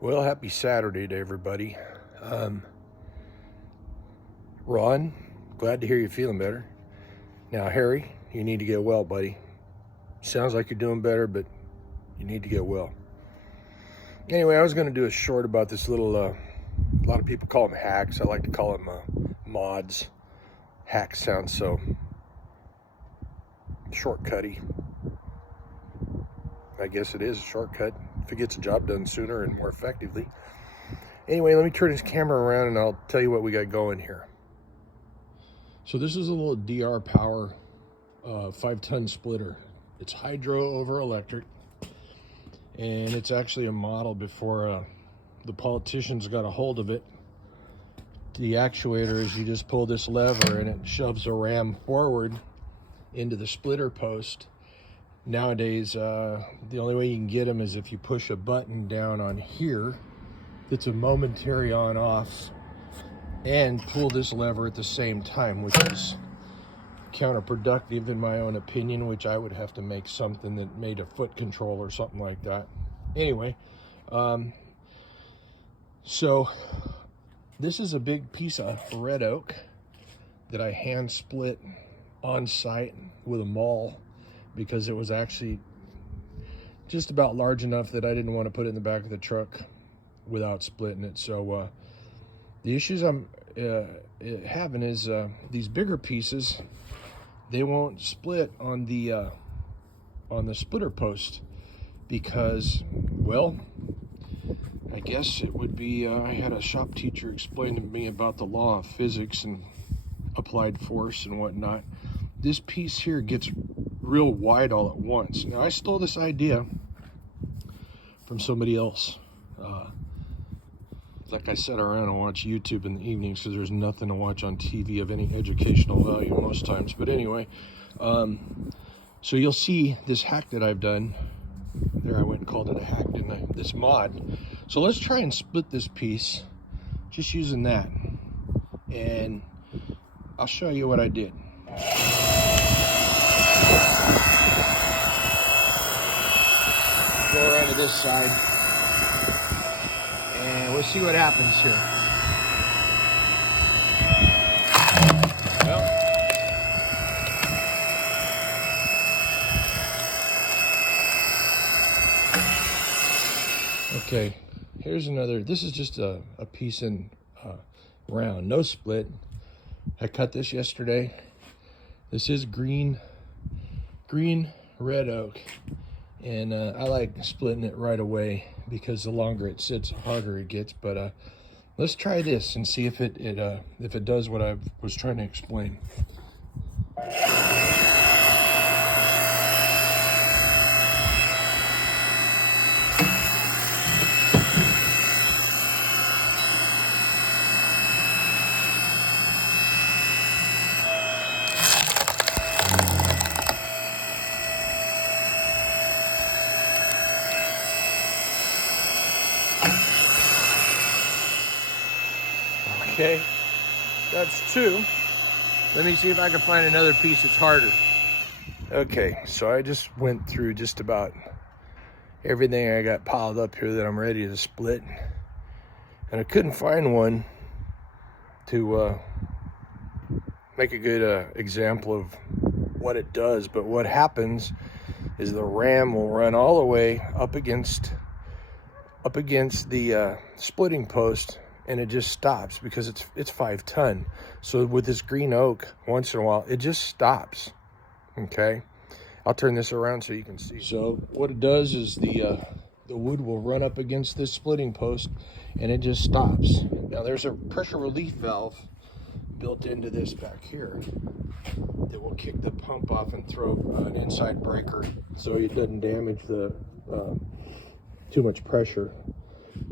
Well, happy Saturday to everybody. Ron, glad to hear you're feeling better. Now, Harry, you need to get well, buddy. Sounds like you're doing better, but you need to get well. Anyway, I was going to do a short about this little, a lot of people call them hacks. I like to call them mods. Hacks sounds so shortcutty. I guess it is a shortcut if it gets the job done sooner and more effectively. Anyway, let me turn this camera around and I'll tell you what we got going here. So this is a little DR Power 5-ton splitter. It's hydro over electric, and it's actually a model before the politicians got a hold of it. The actuator is you just pull this lever and it shoves a ram forward into the splitter post. Nowadays, the only way you can get them is if you push a button down on here. It's a momentary on-off, and pull this lever at the same time, which is counterproductive in my own opinion, which I would have to make something that made a foot control or something like that. Anyway, so this is a big piece of red oak that I hand split on site with a maul, because it was actually just about large enough that I didn't want to put it in the back of the truck without splitting it. So the issues I'm having is these bigger pieces, they won't split on the splitter post because, well, I guess it would be, I had a shop teacher explain to me about the law of physics and applied force and whatnot. This piece here gets real wide all at once. Now, I stole this idea from somebody else. Like I sat around and watch YouTube in the evenings because there's nothing to watch on TV of any educational value most times. But anyway, so you'll see this hack that I've done. There, I went and called it a hack, didn't I? This mod. So let's try and split this piece just using that. And I'll show you what I did. Go around to this side, and we'll see what happens here. Well, okay, here's another. This is just a piece in round, no split. I cut this yesterday. This is green red oak. And I like splitting it right away because the longer it sits, the harder it gets. But let's try this and see if it does what I was trying to explain. Okay, that's two. Let me see if I can find another piece that's harder. Okay, so I just went through just about everything I got piled up here that I'm ready to split. And I couldn't find one to make a good example of what it does. But what happens is the ram will run all the way up against the splitting post, and it just stops because it's 5-ton. So with this green oak, once in a while, it just stops. Okay, I'll turn this around so you can see. So what it does is the wood will run up against this splitting post, and it just stops. Now there's a pressure relief valve built into this back here that will kick the pump off and throw an inside breaker so it doesn't damage the too much pressure.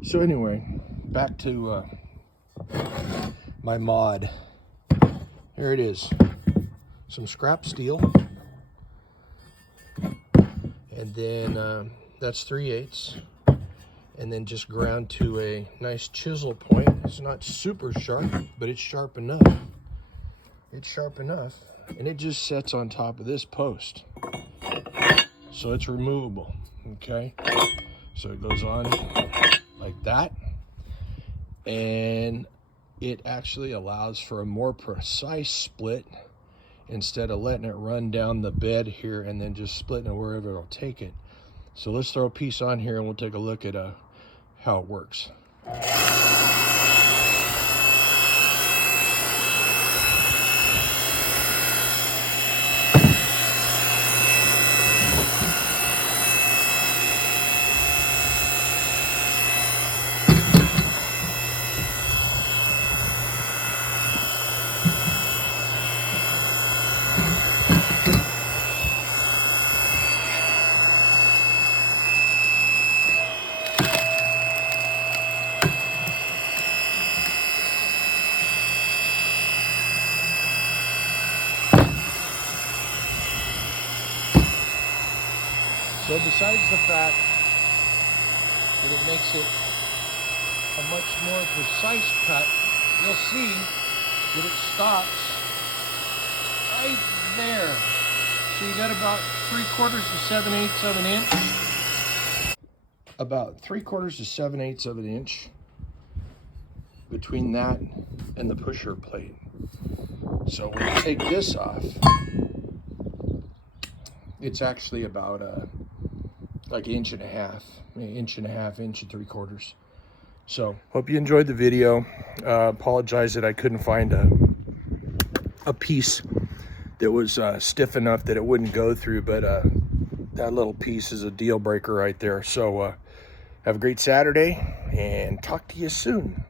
So anyway, back to my mod. Here it is. Some scrap steel. And then that's 3/8. And then just ground to a nice chisel point. It's not super sharp, but it's sharp enough. It's sharp enough. And it just sets on top of this post. So it's removable, okay? So it goes on like that. And it actually allows for a more precise split instead of letting it run down the bed here and then just splitting it wherever it'll take it. So let's throw a piece on here and we'll take a look at how it works. So besides the fact that it makes it a much more precise cut, you'll see that it stops right there. So you got about 3/4 to 7/8 of an inch. About 3/4 to 7/8 of an inch between that and the pusher plate. So when you take this off, it's actually about like 1.5 inches, 1.5 inches, 1 3/4. So hope you enjoyed the video. Apologize that I couldn't find a piece that was stiff enough that it wouldn't go through, but that little piece is a deal breaker right there. So have a great Saturday and talk to you soon.